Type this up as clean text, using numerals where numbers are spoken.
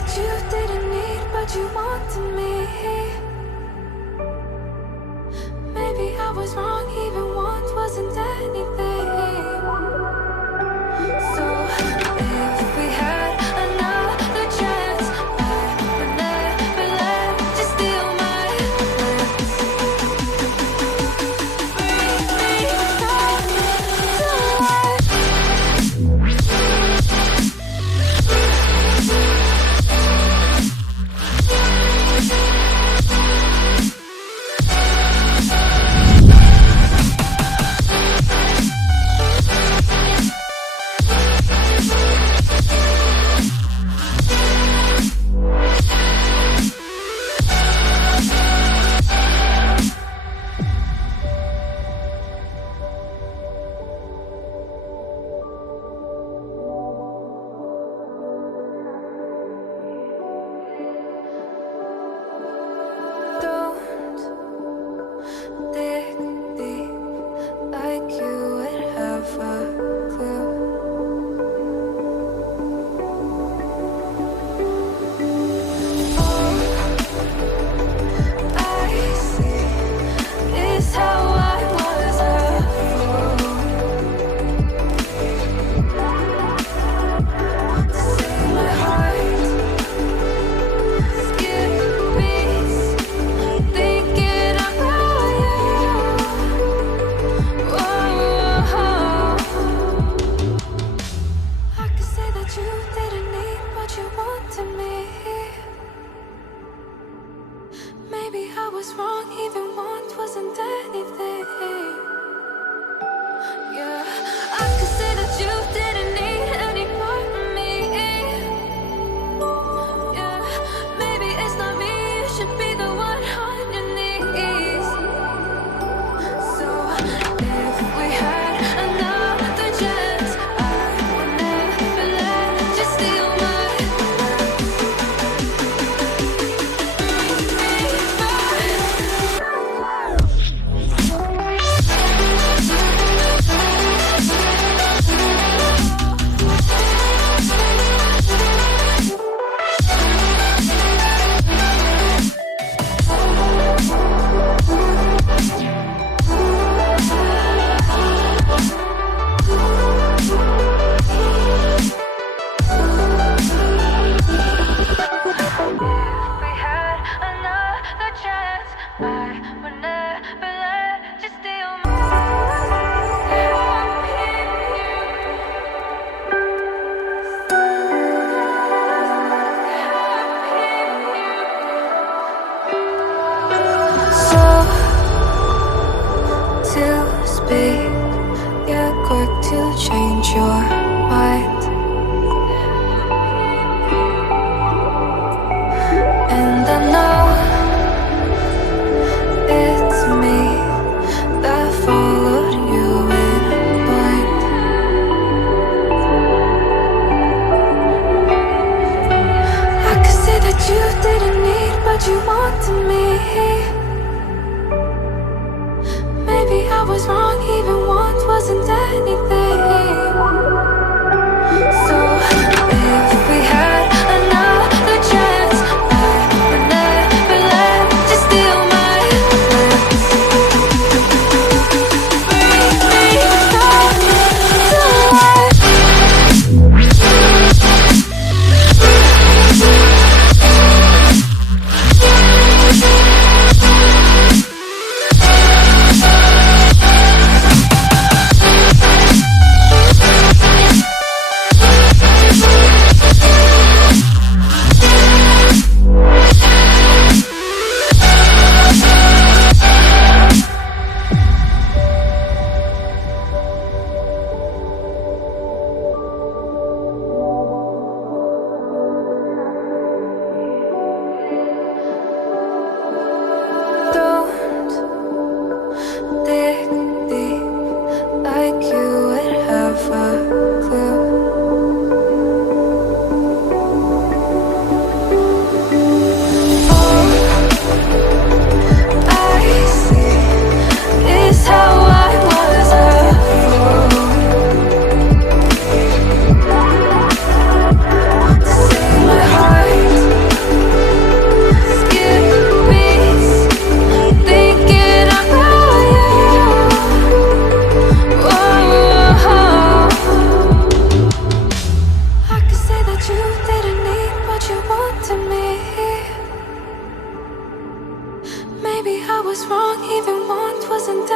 that you didn't need, but you wanted me. Maybe I was wrong, even want wasn't anything. So if we had another chance, I would never let you steal my lips. Bring me back to life. Don't dig deep like you would have a clue. All I see is how I was a fool to save my heart. Skip beats, thinking about you. Whoa. I could say that you didn't need, but you wanted me. Maybe I was wrong, even want wasn't anything. Yeah, I could say that you didn't need any part of me. Yeah, maybe it's not me, you should be the one on your knees. So if we had another chance, I would never let you steal my lips. Bring me back. If we had another chance, I would never let you steal my So to speak, you're quick to change your mind. And I know it's me that followed you in blind. I could say that you didn't need, but you wanted me. Maybe I was wrong, even want wasn't anything. So if we had another chance, I would never let you steal my lips. Bring me back to life. was wrong, even want wasn't